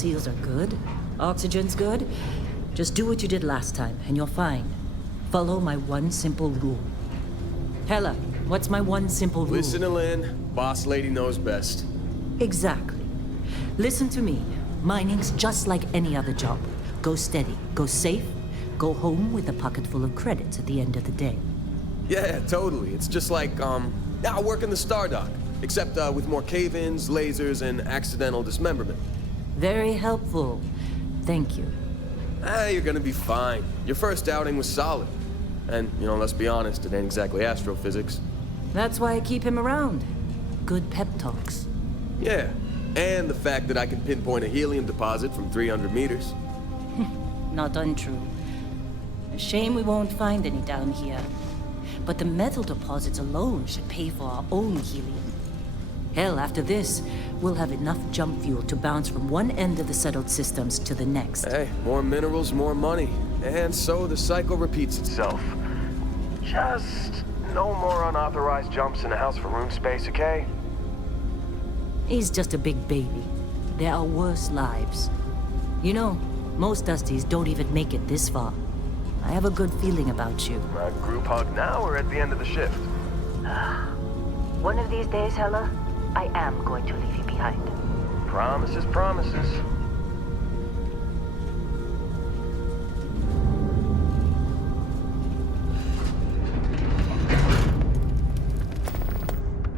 seals are good, oxygen's good, just do what you did last time, and you're fine. Follow my one simple rule. Hella, what's my one simple rule? Listen to Lynn. Boss lady knows best. Exactly. Listen to me. Mining's just like any other job. Go steady, go safe, go home with a pocket full of credits at the end of the day. Yeah, totally. It's just like, I work in the Stardock. Except with more cave-ins, lasers, and accidental dismemberment. Very helpful. Thank you. You're gonna be fine. Your first outing was solid. And, let's be honest, it ain't exactly astrophysics. That's why I keep him around. Good pep talks. Yeah, and the fact that I can pinpoint a helium deposit from 300 meters. Not untrue. A shame we won't find any down here. But the metal deposits alone should pay for our own helium. Hell, after this, we'll have enough jump fuel to bounce from one end of the settled systems to the next. Hey, more minerals, more money. And so the cycle repeats itself. Just no more unauthorized jumps in the house for room space, okay? He's just a big baby. There are worse lives. Most Dusties don't even make it this far. I have a good feeling about you. A group hug now or at the end of the shift? One of these days, Hella, I am going to leave you behind. Promises, promises.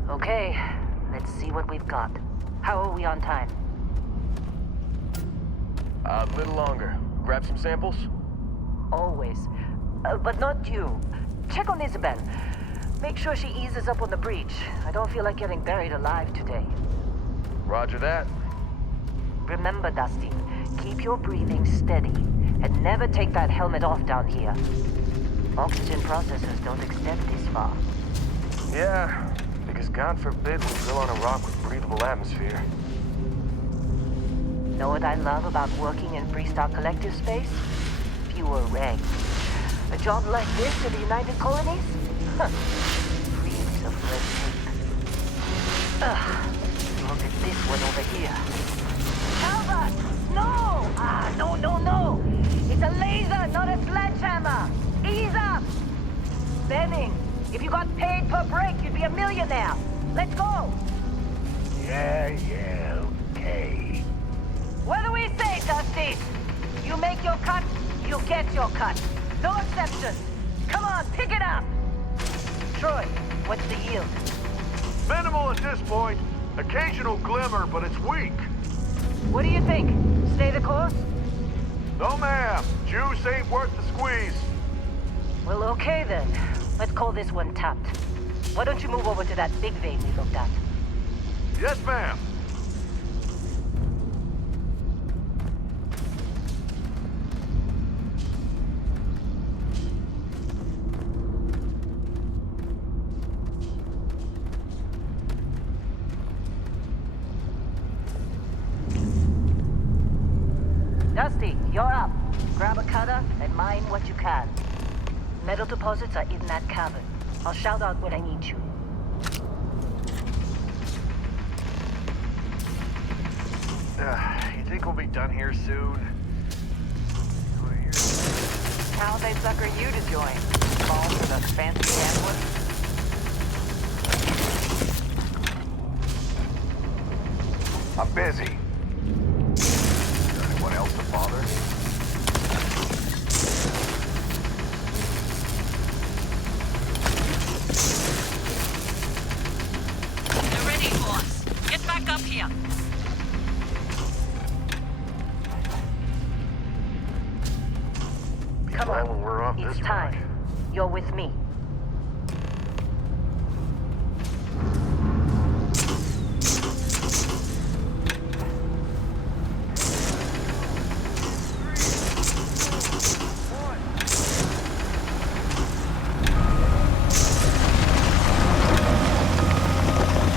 Okay, let's see what we've got. How are we on time? A little longer. Grab some samples? Always. But not you. Check on Isabel. Make sure she eases up on the breach. I don't feel like getting buried alive today. Roger that. Remember, Dusty, keep your breathing steady and never take that helmet off down here. Oxygen processors don't extend this far. Yeah, because God forbid we drill on a rock with breathable atmosphere. Know what I love about working in Freestar Collective space? Fewer regs. A job like this in the United Colonies? Huh. Reams of red tape. Look at this one over here. Albert! No! No! It's a laser, not a sledgehammer! Ease up! Benning, if you got paid per break, you'd be a millionaire. Let's go! Yeah, okay. What do we say, Dusty? You make your cut, you get your cut. No exceptions. Come on, pick it up! Troy, what's the yield? Minimal at this point. Occasional glimmer, but it's weak. What do you think? Stay the course? No, ma'am. Juice ain't worth the squeeze. Well, okay then. Let's call this one tapped. Why don't you move over to that big vein we looked at? Yes, ma'am. Dusty, you're up. Grab a cutter and mine what you can. Metal deposits are in that cavern. I'll shout out when I need you. You think we'll be done here soon? How they sucker you to join? Fall for the fancy gambler? I'm busy. Anyone else to bother? They're ready for us. Get back up here. Come Well, on, we're off it's this time. rock. You're with me.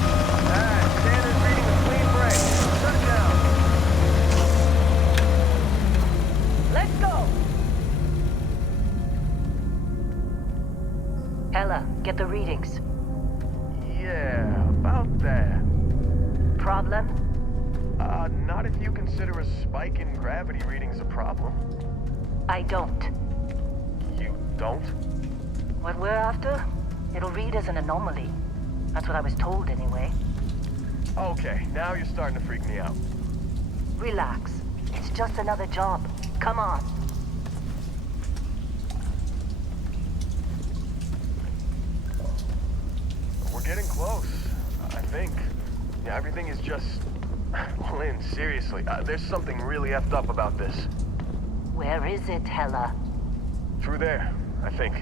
Standard reading of clean break. Shut it down. Let's go! Hella, get the readings. Yeah, about that. Problem? Not if you consider a spike in gravity readings a problem. I don't. You don't? What we're after, it'll read as an anomaly. That's what I was told anyway. Okay, now you're starting to freak me out. Relax. It's just another job. Come on. We're getting close, I think. Yeah, everything is just... Lynn, seriously, there's something really effed up about this. Where is it, Hella? Through there, I think.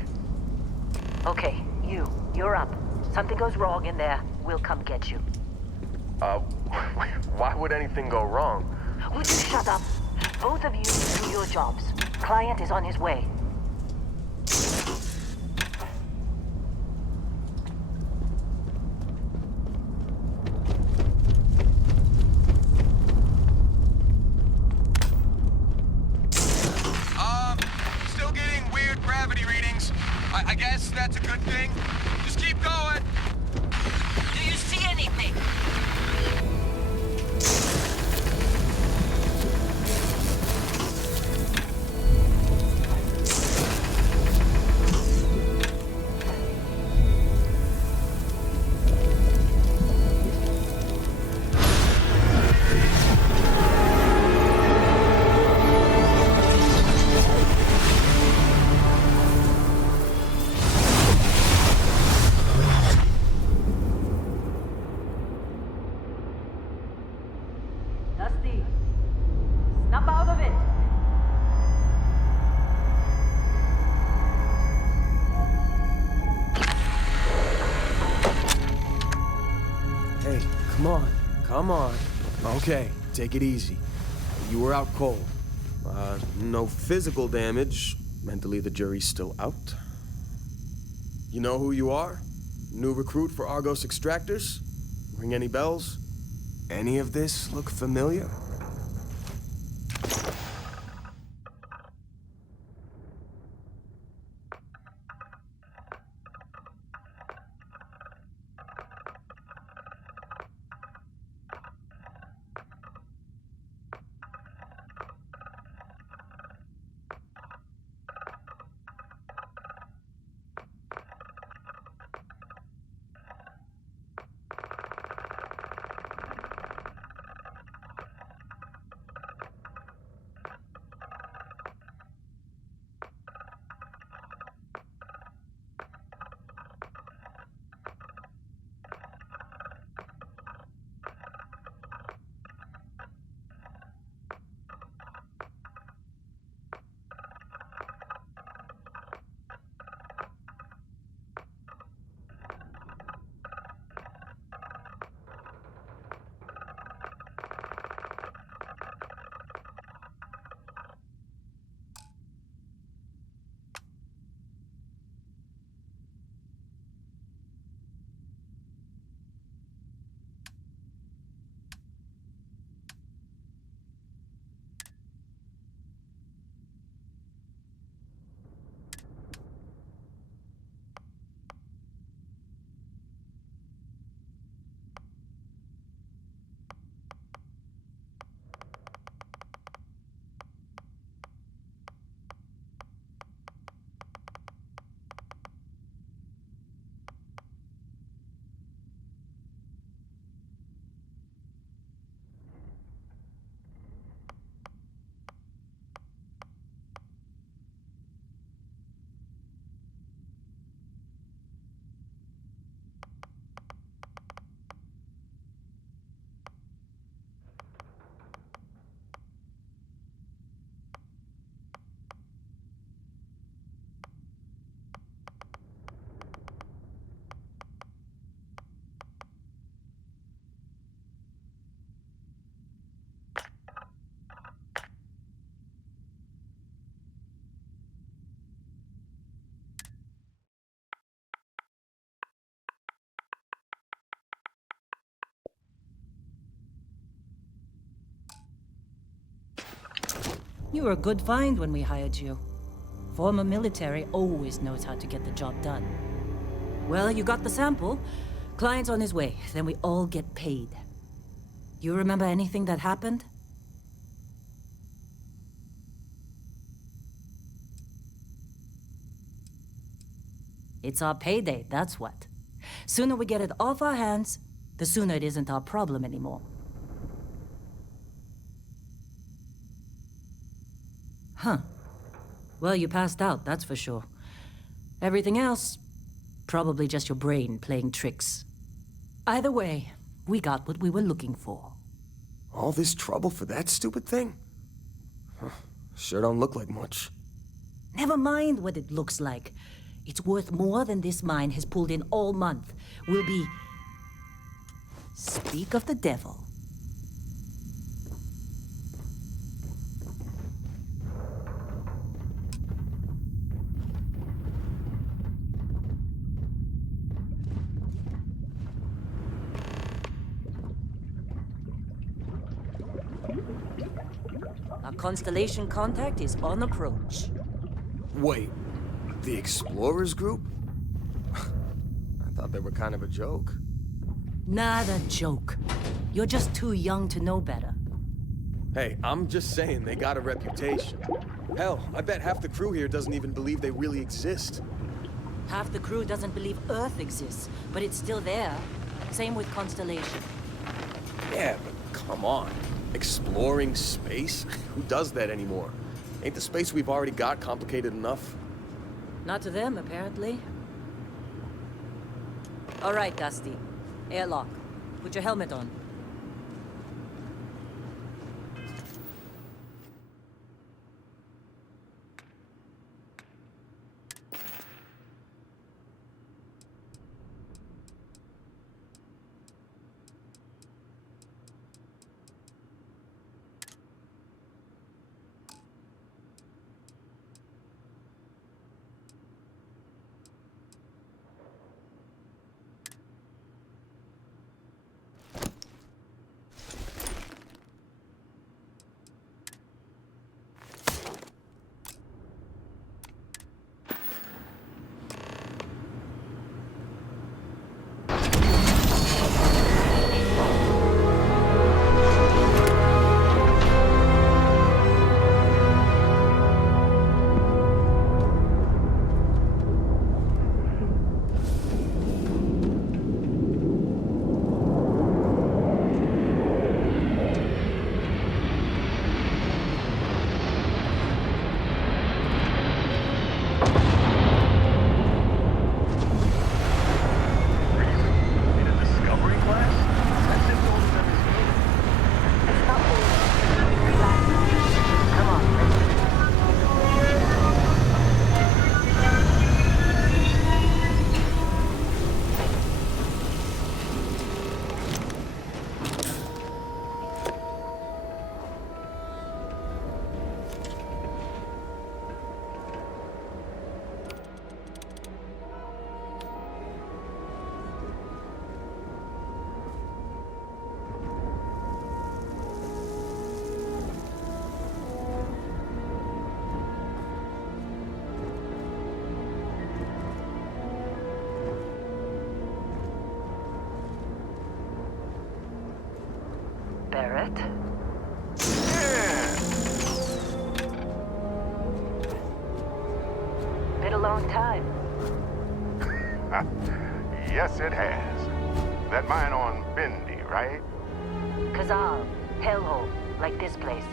Okay, you're up. Something goes wrong in there, we'll come get you. Why would anything go wrong? Would you shut up? Both of you do your jobs. Client is on his way. Still getting weird gravity readings. I guess that's a good thing. Just keep going. Do you see anything? Dusty, snap out of it. Hey, come on. Come on. Okay, take it easy. You were out cold. No physical damage. Mentally, the jury's still out. You know who you are? New recruit for Argos Extractors? Ring any bells? Any of this look familiar? You were a good find when we hired you. Former military always knows how to get the job done. Well, you got the sample. Client's on his way, then we all get paid. You remember anything that happened? It's our payday, that's what. Sooner we get it off our hands, the sooner it isn't our problem anymore. Huh. Well, you passed out, that's for sure. Everything else, probably just your brain playing tricks. Either way, we got what we were looking for. All this trouble for that stupid thing? Huh. Sure don't look like much. Never mind what it looks like. It's worth more than this mine has pulled in all month. We'll be... Speak of the devil. Our constellation contact is on approach. Wait, the Explorers group? I thought they were kind of a joke. Not a joke. You're just too young to know better. Hey, I'm just saying they got a reputation. Hell, I bet half the crew here doesn't even believe they really exist. Half the crew doesn't believe Earth exists, but it's still there. Same with Constellation. Yeah, but come on. Exploring space? Who does that anymore? Ain't the space we've already got complicated enough? Not to them, apparently. All right, Dusty. Airlock. Put your helmet on. Barrett? Been a long time. Yes, it has. That mine on Bendy, right? Kazal, hellhole, like this place.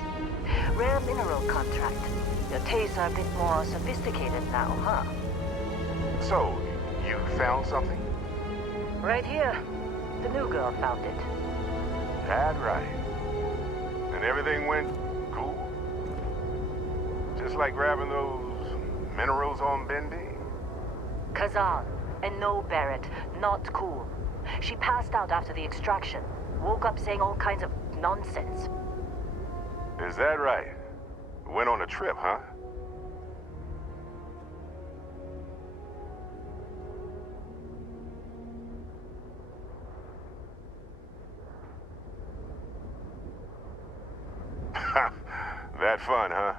Rare mineral contract. Your tastes are a bit more sophisticated now, huh? So, you found something? Right here. The new girl found it. That right. And everything went cool? Just like grabbing those minerals on Bendy? Kazal. And no, Barrett, not cool. She passed out after the extraction. Woke up saying all kinds of nonsense. Is that right? Went on a trip, huh? That fun, huh?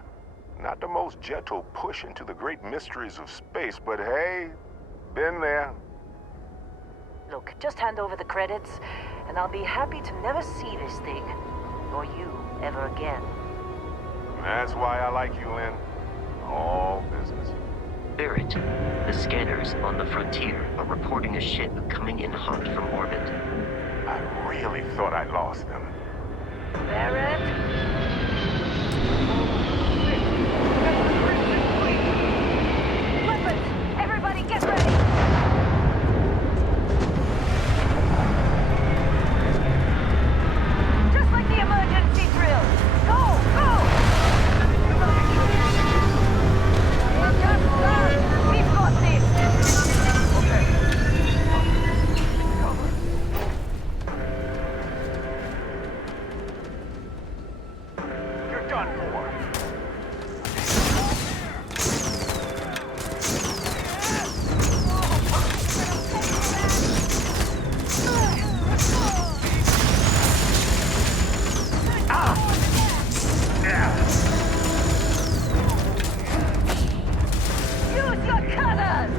Not the most gentle push into the great mysteries of space, but hey, been there. Look, just hand over the credits, and I'll be happy to never see this thing, or you, ever again. That's why I like you, Lynn. All business. Barrett, the scanners on the frontier are reporting a ship coming in hot from orbit. I really thought I lost them. Barrett? Weapons! Everybody get ready! Just like the emergency drill! Go! Go! It's just us! We've got this! Okay. Cover. You're done for. Use your cutters!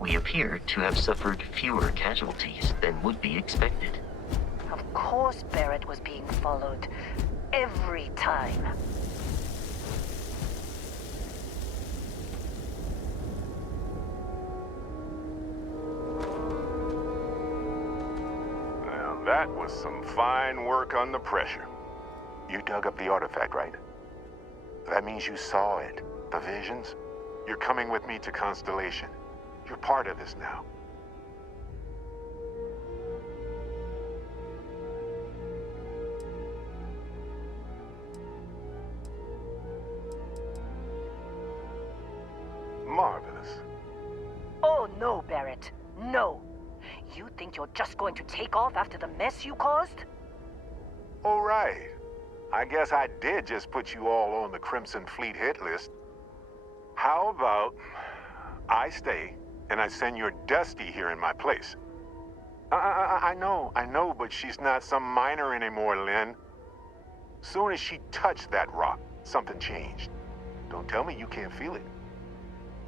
We appear to have suffered fewer casualties than would be expected. Of course Barrett was being followed. Every time. Now that was some fine work under pressure. You dug up the artifact, right? That means you saw it. The visions? You're coming with me to Constellation. You're part of this now. Marvelous. Oh no, Barrett. No. You think you're just going to take off after the mess you caused? All right. I guess I did just put you all on the Crimson Fleet hit list. How about I stay and I send your Dusty here in my place? I know, but she's not some miner anymore, Lynn. Soon as she touched that rock, something changed. Don't tell me you can't feel it.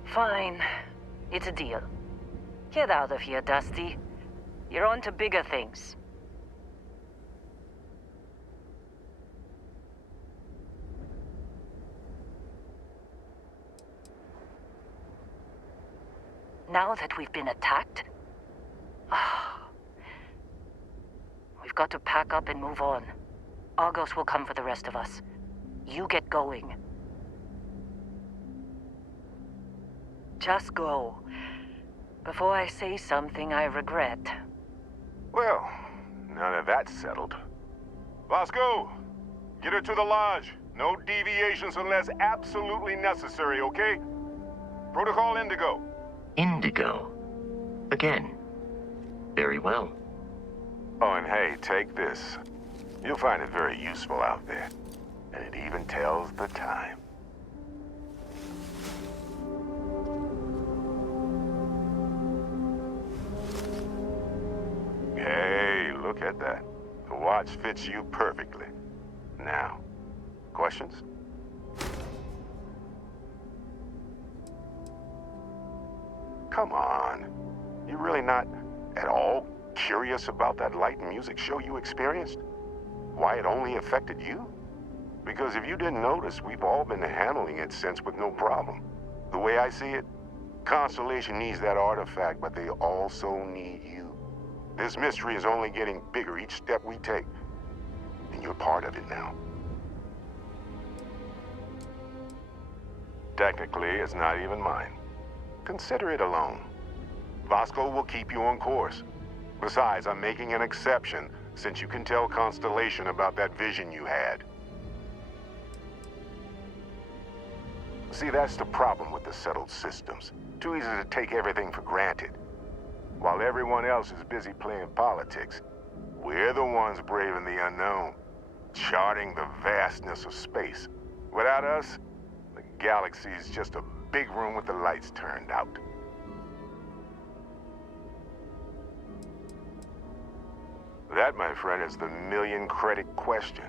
Fine. It's a deal. Get out of here, Dusty. You're on to bigger things. Now that we've been attacked, we've got to pack up and move on. Argos will come for the rest of us. You get going. Just go. Before I say something I regret. Well, now that that's settled. Vasco, get her to the lodge. No deviations unless absolutely necessary, okay? Protocol Indigo. Indigo. Again. Very well. Oh, and hey, take this. You'll find it very useful out there. And it even tells the time. Hey, look at that. The watch fits you perfectly. Now, questions? Come on. You really not at all curious about that light and music show you experienced? Why it only affected you? Because if you didn't notice, we've all been handling it since with no problem. The way I see it, Constellation needs that artifact, but they also need you. This mystery is only getting bigger each step we take. And you're part of it now. Technically, it's not even mine. Consider it alone. Vasco will keep you on course. Besides, I'm making an exception since you can tell Constellation about that vision you had. See, that's the problem with the settled systems. Too easy to take everything for granted. While everyone else is busy playing politics, we're the ones braving the unknown, charting the vastness of space. Without us, the galaxy is just a big room with the lights turned out. That, my friend, is the million-credit question.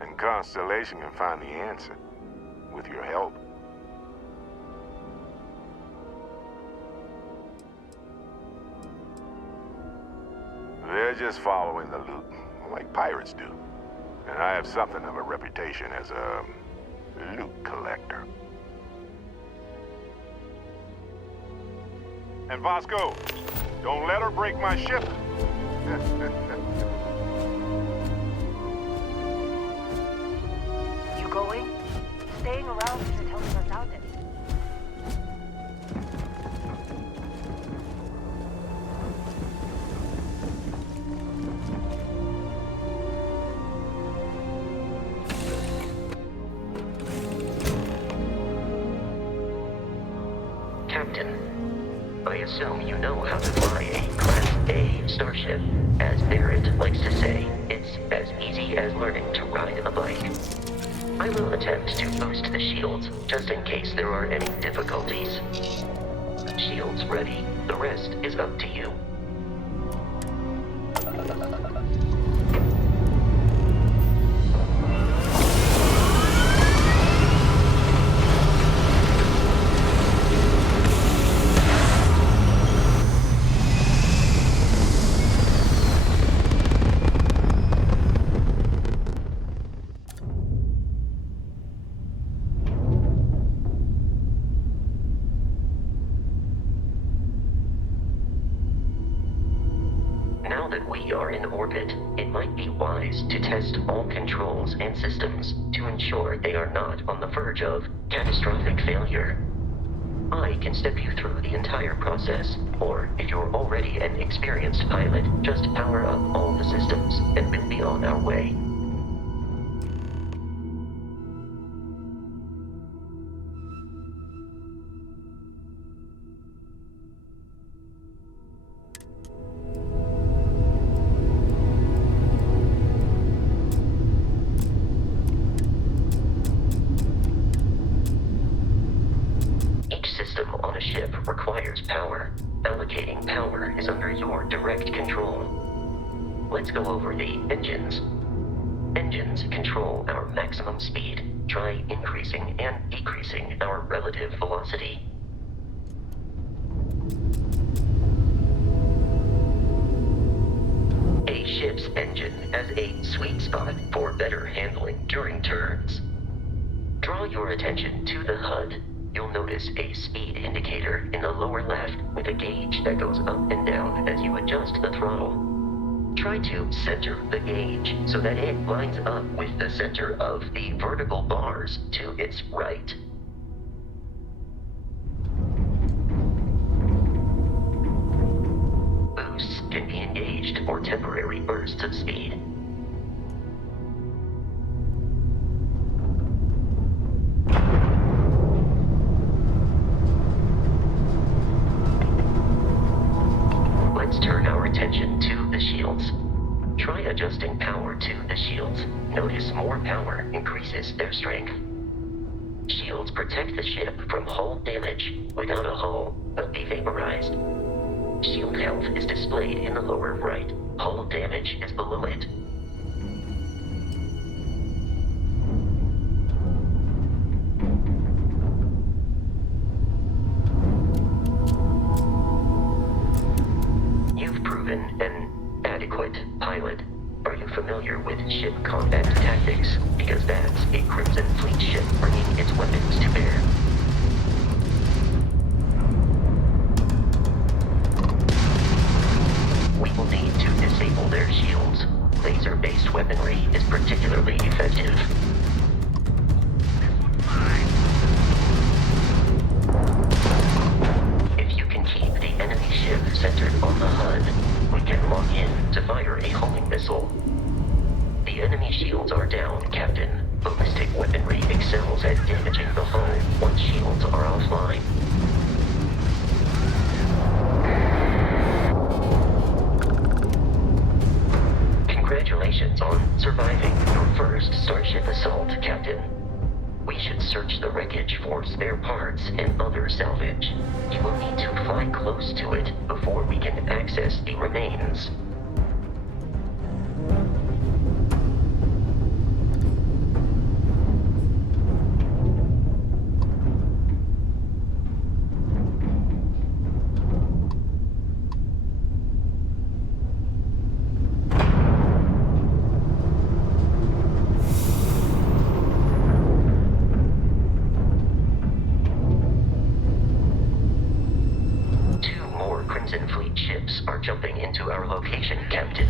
And Constellation can find the answer, with your help. They're just following the loot, like pirates do. And I have something of a reputation as a loot collector. And Vasco, don't let her break my ship. You going? Staying around isn't helping us out any. Captain, I assume you know how to fly a Class A starship. As Barrett likes to say, it's as easy as learning to ride a bike. I will attempt to boost the shields, just in case there are any difficulties. Shields ready. The rest is up to you. Now that we are in orbit, it might be wise to test all controls and systems to ensure they are not on the verge of catastrophic failure. I can step you through the entire process, or if you're already an experienced pilot, just power up all the systems and we'll be on our way. Requires power. Allocating power is under your direct control. Let's go over the engines. Engines control our maximum speed. Try increasing and decreasing our relative velocity. A ship's engine has a sweet spot for better handling during turns. Draw your attention to the HUD. you'll notice a speed indicator in the lower left with a gauge that goes up and down as you adjust the throttle. Try to center the gauge so that it lines up with the center of the vertical bars to its right. Boosts can be engaged for temporary bursts of speed. Let's turn our attention to the shields. Try adjusting power to the shields. Notice more power increases their strength. Shields protect the ship from hull damage. Without a hull, they'll be vaporized. Shield health is displayed in the lower right. Hull damage is below it. You've proven an adequate pilot. Are you familiar with ship combat tactics? Because that's a Crimson Fleet ship bringing its weapons to bear. We will need to disable their shields. Laser-based weaponry is particularly effective. If you can keep the enemy ship centered on the HUD, we can lock in to fire a homing missile. The enemy shields are down, Captain. Ballistic weaponry excels at damaging the hull once shields are offline. Congratulations on surviving your first Starship assault, Captain. We should search the wreckage for spare parts and other salvage. You will need to fly close to it before we can access the remains. Crimson Fleet ships are jumping into our location, Captain.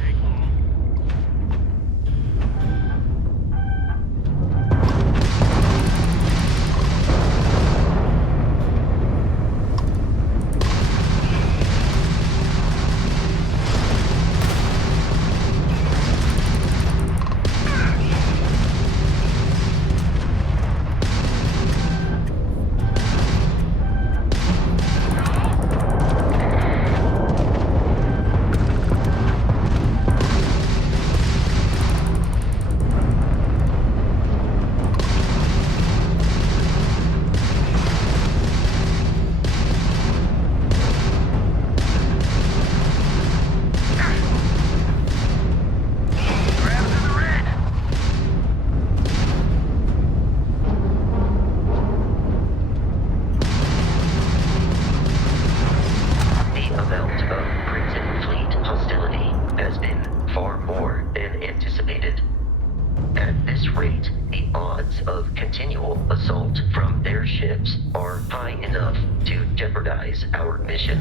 Our mission.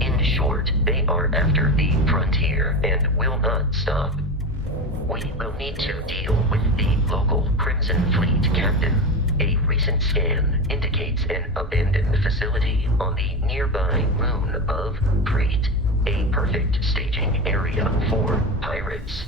In short, they are after the frontier and will not stop. We will need to deal with the local Crimson Fleet captain. A recent scan indicates an abandoned facility on the nearby moon of Crete, a perfect staging area for pirates.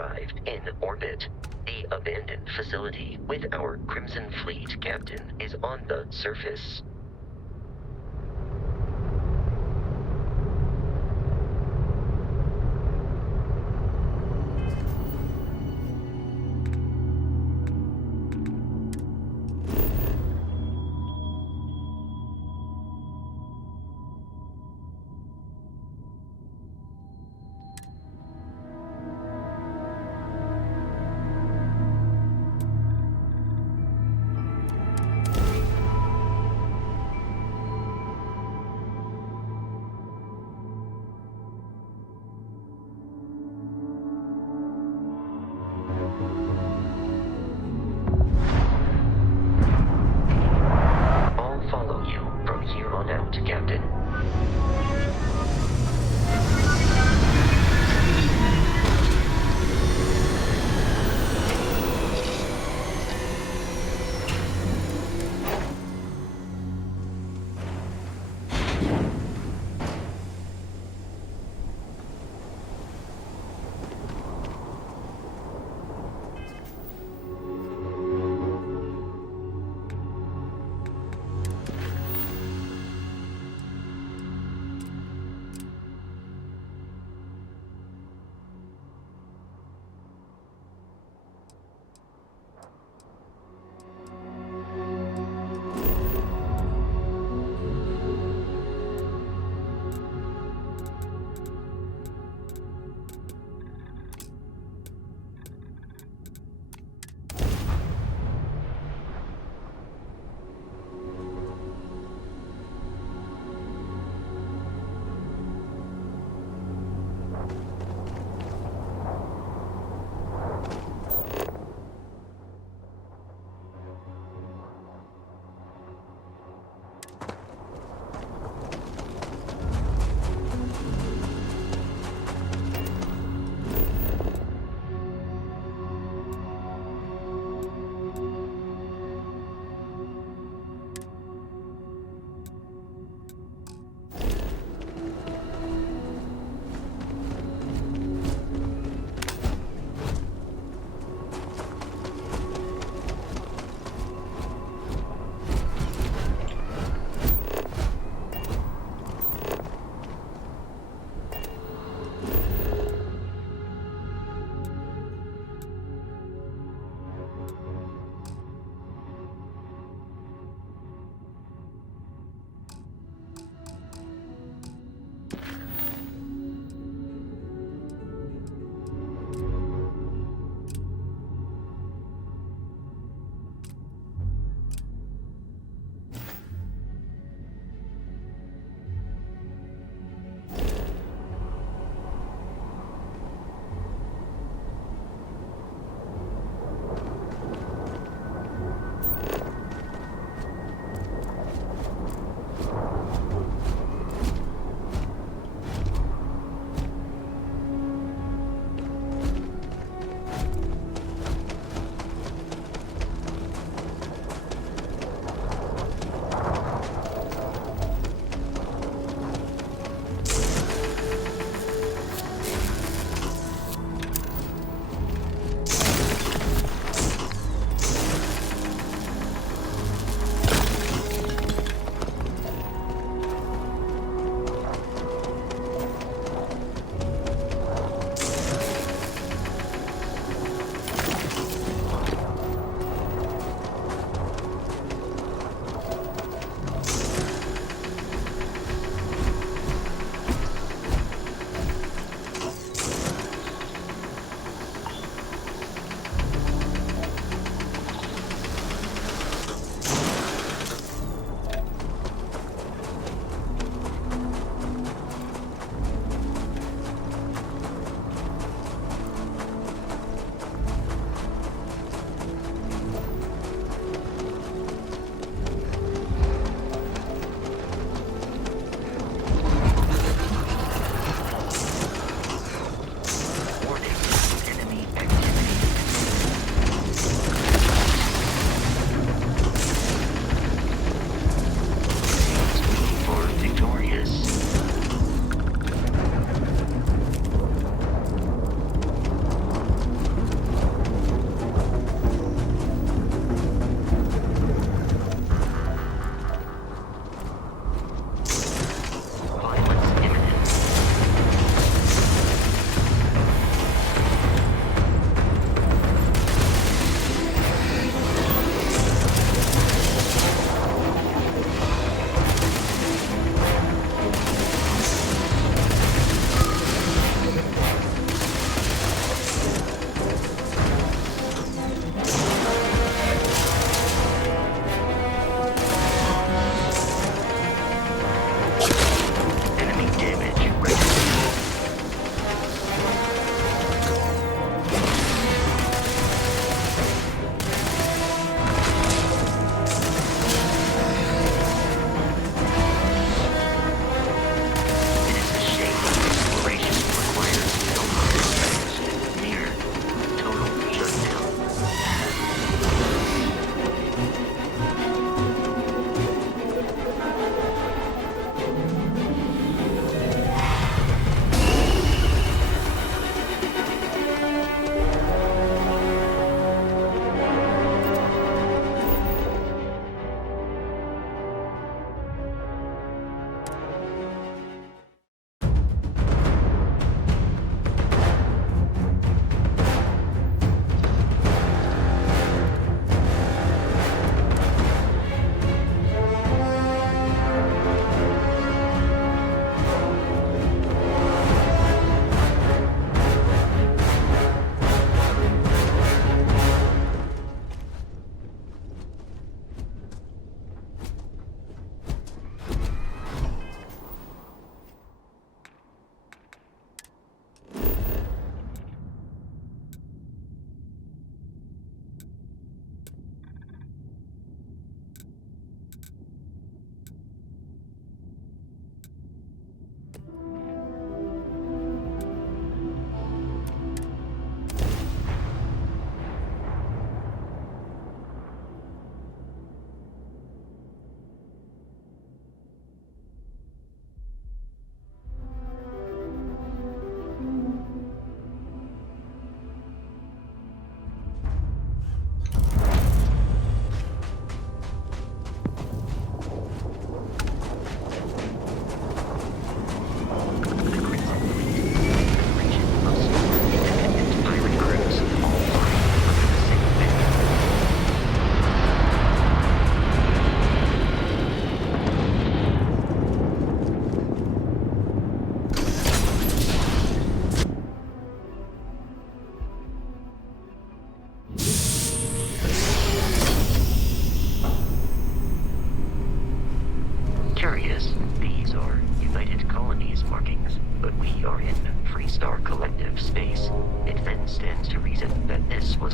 arrived in orbit. The abandoned facility with our Crimson Fleet captain is on the surface.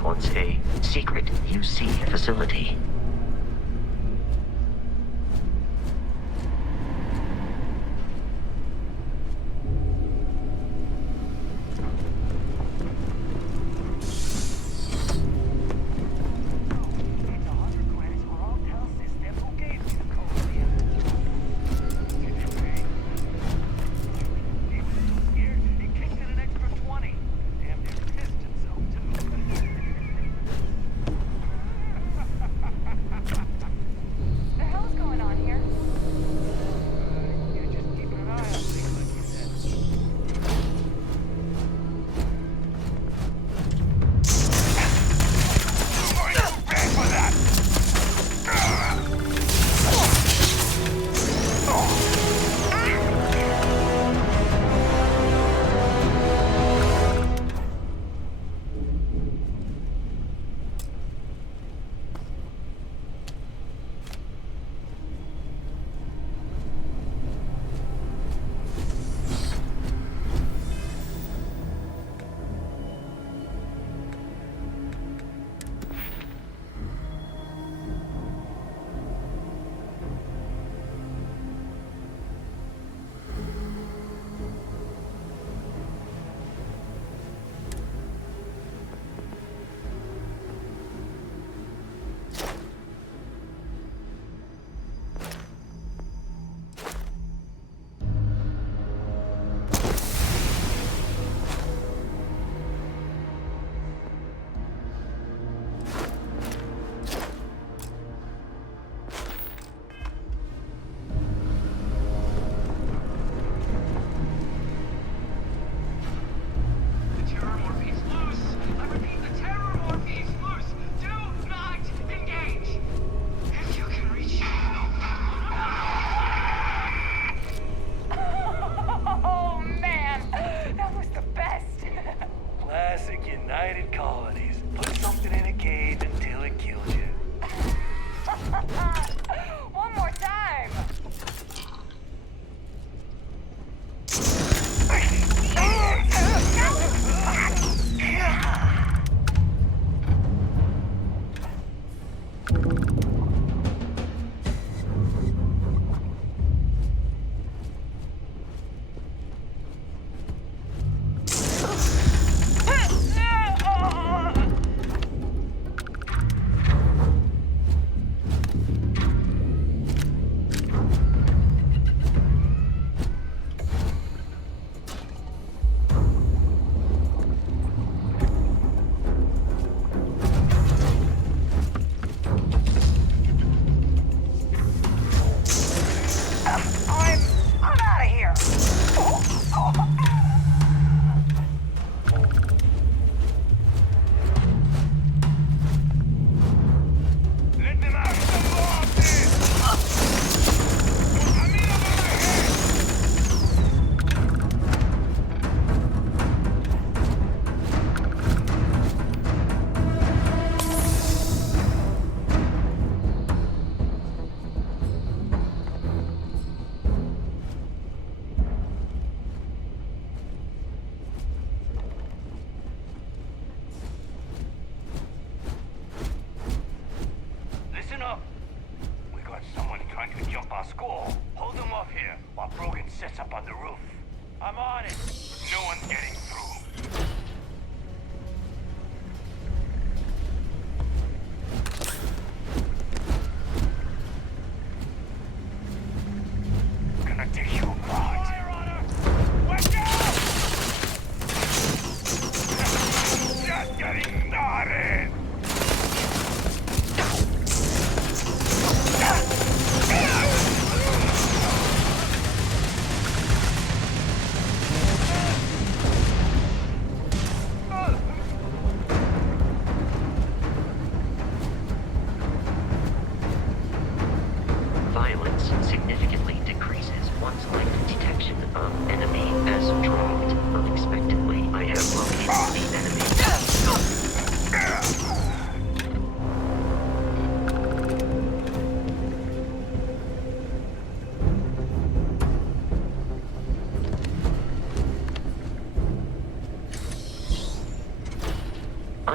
once a secret UC facility.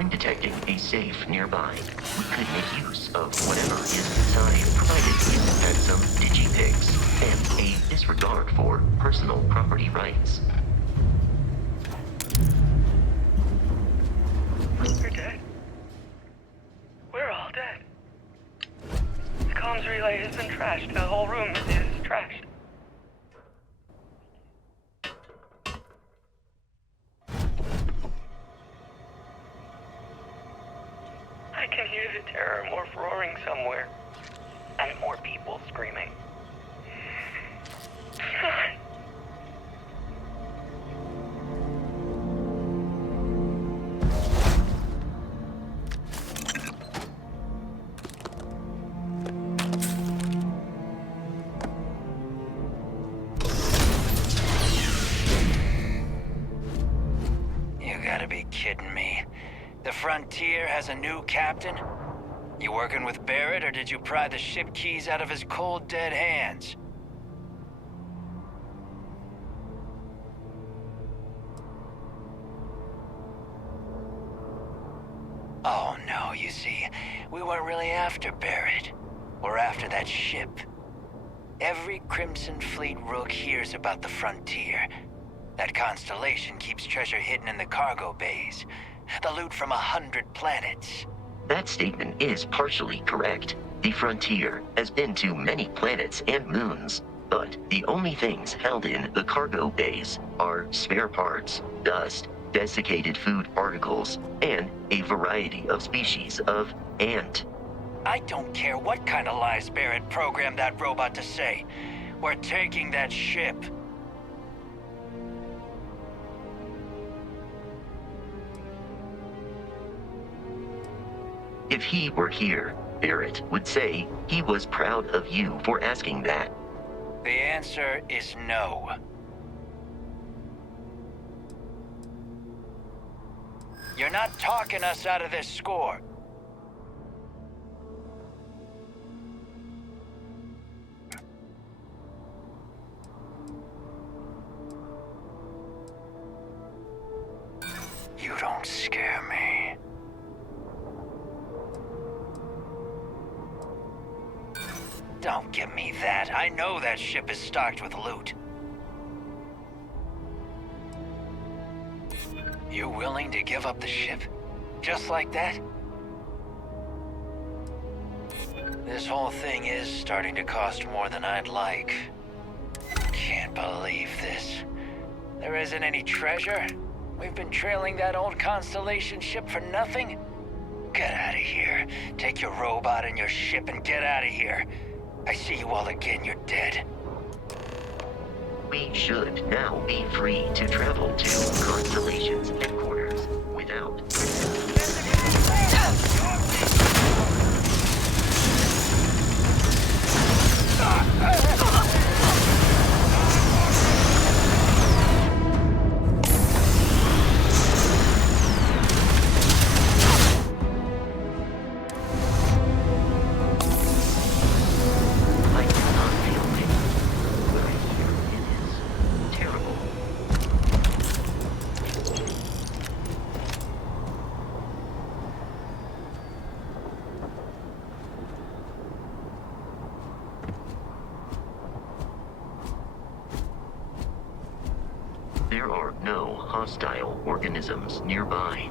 I'm detecting a safe nearby. We could make use of whatever is inside, provided you had some digipics and a disregard for personal property rights. We're dead. We're all dead. The comms relay has been trashed. The whole room is trashed. I can hear the terror morph roaring somewhere. And more people screaming. You gotta be kidding me. The Frontier has a new captain? You working with Barrett, or did you pry the ship keys out of his cold, dead hands? Oh no, you see, we weren't really after Barrett. We're after that ship. Every Crimson Fleet rook hears about the Frontier. That constellation keeps treasure hidden in the cargo bays. The loot from 100 planets. That statement is partially correct. The Frontier has been to many planets and moons, but the only things held in the cargo bays are spare parts, dust, desiccated food particles, and a variety of species of ant. I don't care what kind of lies Barrett programmed that robot to say. We're taking that ship. If he were here, Barrett would say he was proud of you for asking that. The answer is no. You're not talking us out of this score. You don't scare me. Don't give me that. I know that ship is stocked with loot. You willing to give up the ship? Just like that? This whole thing is starting to cost more than I'd like. Can't believe this. There isn't any treasure? We've been trailing that old Constellation ship for nothing? Get out of here. Take your robot and your ship and get out of here. I see you all again, you're dead. We should now be free to travel to Constellation's headquarters without... I do not feel pity. What I hear is terrible. There are no hostile organisms nearby.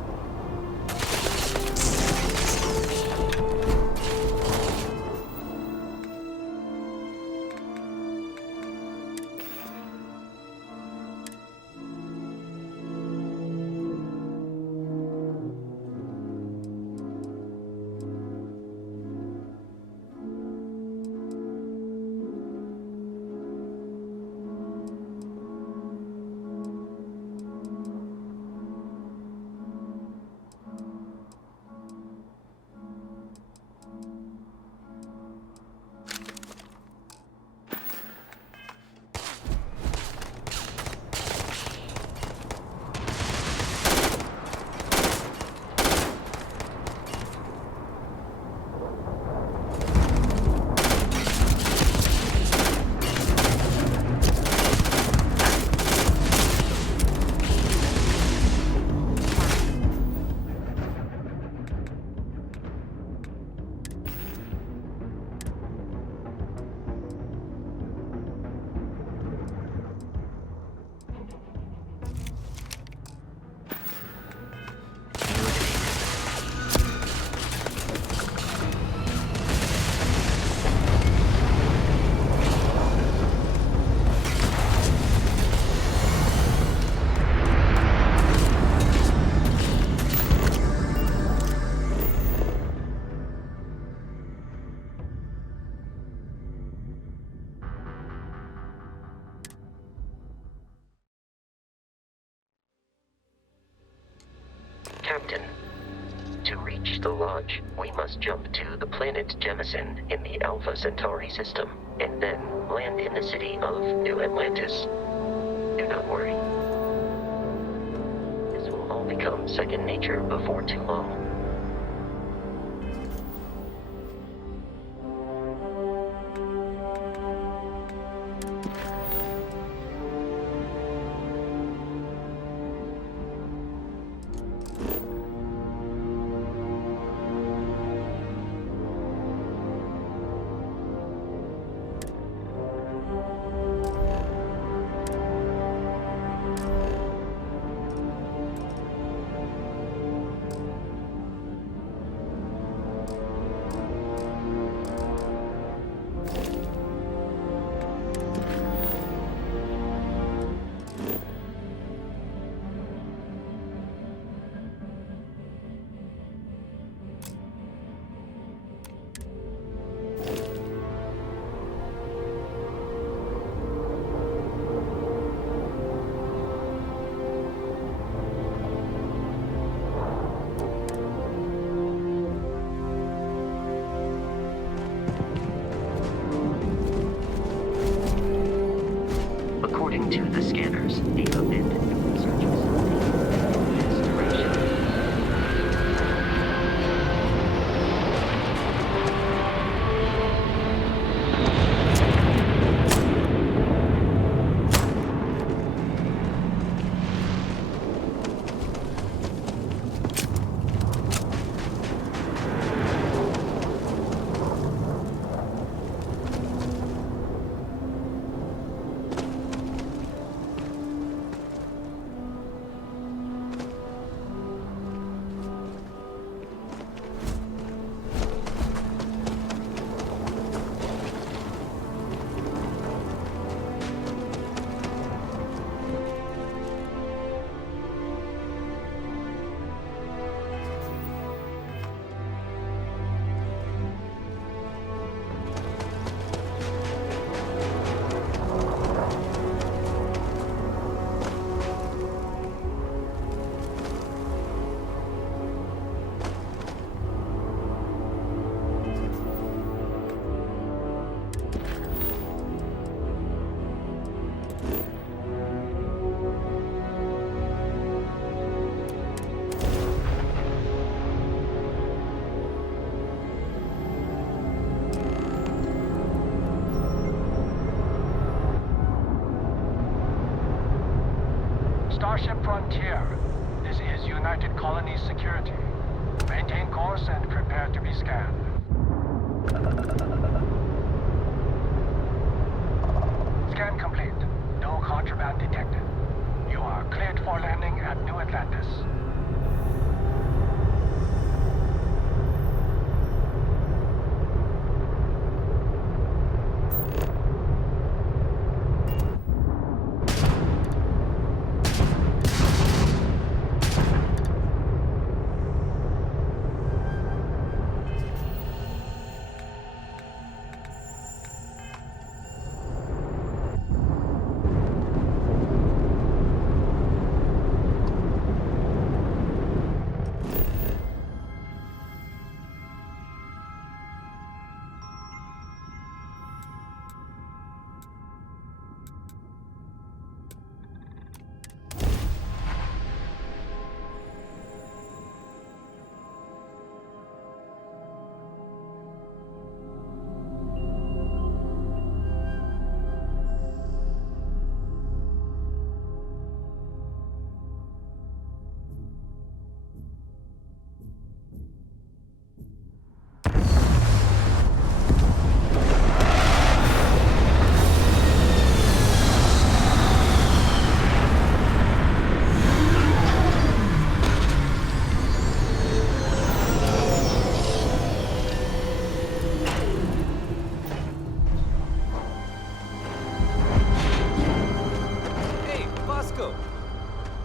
reach the Lodge, we must jump to the planet Jemison in the Alpha Centauri system, and then land in the city of New Atlantis. Do not worry. This will all become second nature before too long. According to the scanners, the abandoned research facility has duration. Starship Frontier. This is United Colonies Security. Maintain course and prepare to be scanned. Scan complete. No contraband detected. You are cleared for landing at New Atlantis.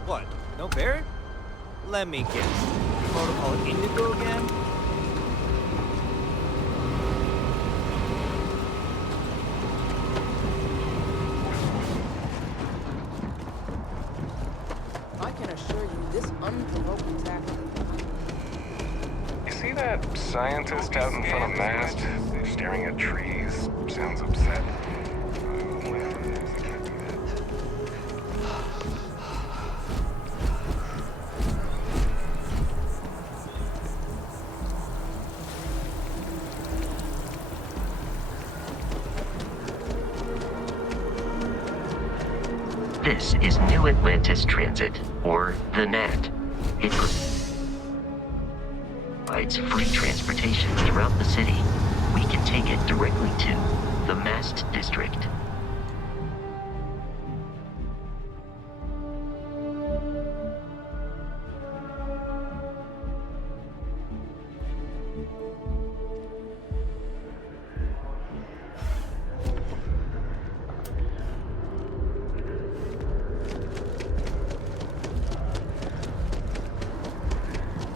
What? No Barrett? Let me guess. Protocol Indigo again? I can assure you this unprovoked attack. You see that scientist out in front of Mast, staring at trees, sounds upset. This is New Atlantis Transit, or the NAT. It provides free transportation throughout the city. We can take it directly to the Mast District.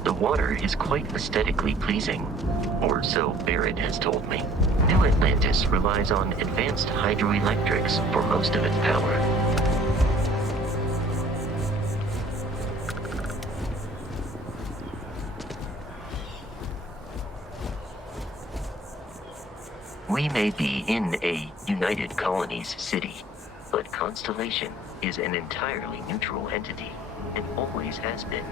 The water is quite aesthetically pleasing, or so Barrett has told me. New Atlantis relies on advanced hydroelectrics for most of its power. We may be in a United Colonies city, but Constellation is an entirely neutral entity, and always has been.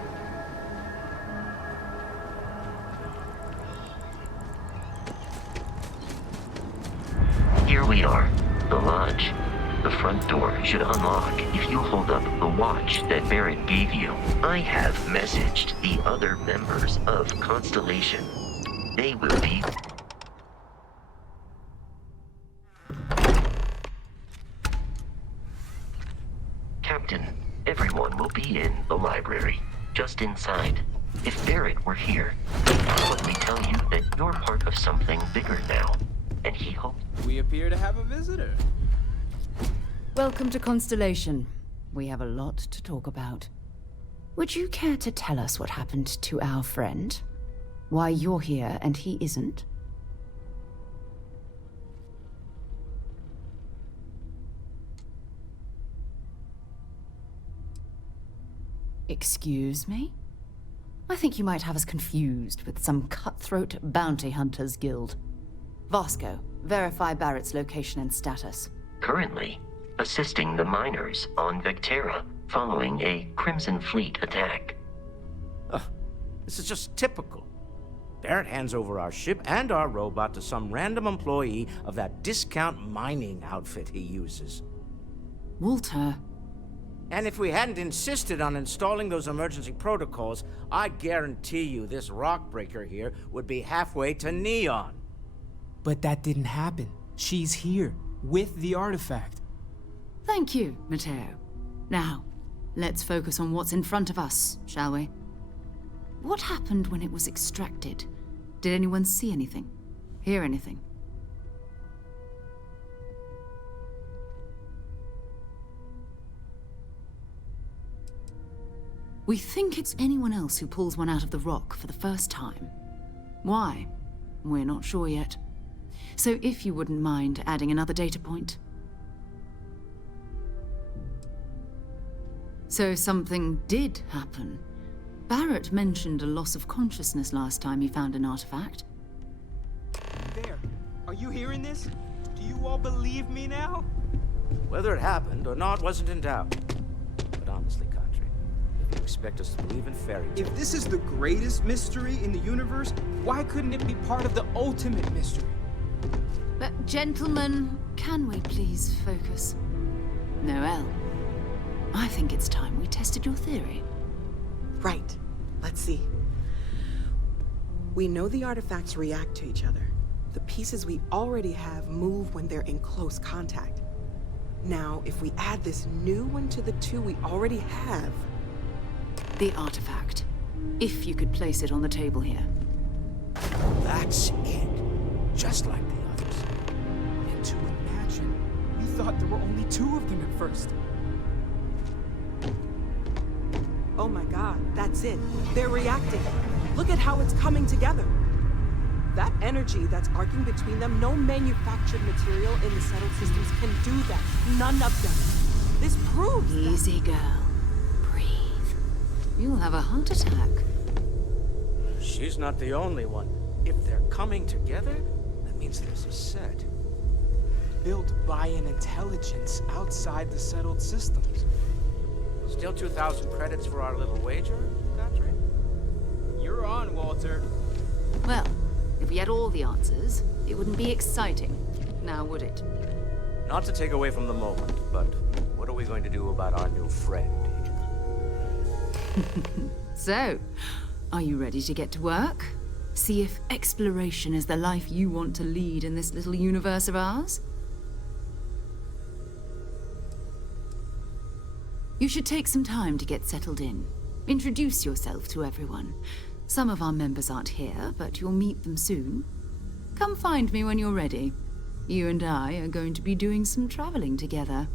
Here we are, the lodge. The front door should unlock if you hold up the watch that Barrett gave you. I have messaged the other members of Constellation. They will be... Captain, everyone will be in the library, just inside. If Barrett were here, he'd probably tell you that you're part of something bigger now, and he hopes... We appear to have a visitor. Welcome to Constellation. We have a lot to talk about. Would you care to tell us what happened to our friend? Why you're here and he isn't? Excuse me? I think you might have us confused with some cutthroat bounty hunters guild. Vasco, verify Barrett's location and status. Currently, assisting the miners on Vectera following a Crimson Fleet attack. This is just typical. Barrett hands over our ship and our robot to some random employee of that discount mining outfit he uses. Walter. And if we hadn't insisted on installing those emergency protocols, I guarantee you this rock breaker here would be halfway to Neon. But that didn't happen. She's here, with the artifact. Thank you, Matteo. Now, let's focus on what's in front of us, shall we? What happened when it was extracted? Did anyone see anything? Hear anything? We think it's anyone else who pulls one out of the rock for the first time. Why? We're not sure yet. So if you wouldn't mind adding another data point. So something did happen. Barrett mentioned a loss of consciousness last time he found an artifact. There. Are you hearing this? Do you all believe me now? Whether it happened or not wasn't in doubt. But honestly, Country, if you expect us to believe in fairy tales... If this is the greatest mystery in the universe, why couldn't it be part of the ultimate mystery? But gentlemen, can we please focus? Noel, I think it's time we tested your theory. Right. Let's see. We know the artifacts react to each other. The pieces we already have move when they're in close contact. Now, if we add this new one to the two we already have... The artifact. If you could place it on the table here. That's it. Just like the others. And to imagine, we thought there were only two of them at first. Oh my god, that's it. They're reacting. Look at how it's coming together. That energy that's arcing between them, no manufactured material in the settled systems can do that. None of them. This proves Easy, girl. Breathe. You'll have a heart attack. She's not the only one. If they're coming together, that means there's a set. Built by an intelligence outside the settled systems. Still 2,000 credits for our little wager, Godfrey? You're on, Walter. Well, if we had all the answers, it wouldn't be exciting. Now, would it? Not to take away from the moment, but what are we going to do about our new friend here? So, are you ready to get to work? See if exploration is the life you want to lead in this little universe of ours? You should take some time to get settled in. Introduce yourself to everyone. Some of our members aren't here, but you'll meet them soon. Come find me when you're ready. You and I are going to be doing some traveling together.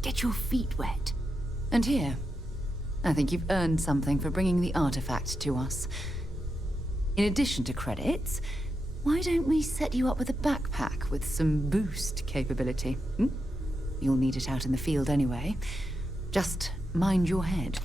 Get your feet wet. And here, I think you've earned something for bringing the artifact to us. In addition to credits, why don't we set you up with a backpack with some boost capability? You'll need it out in the field anyway. Just mind your head.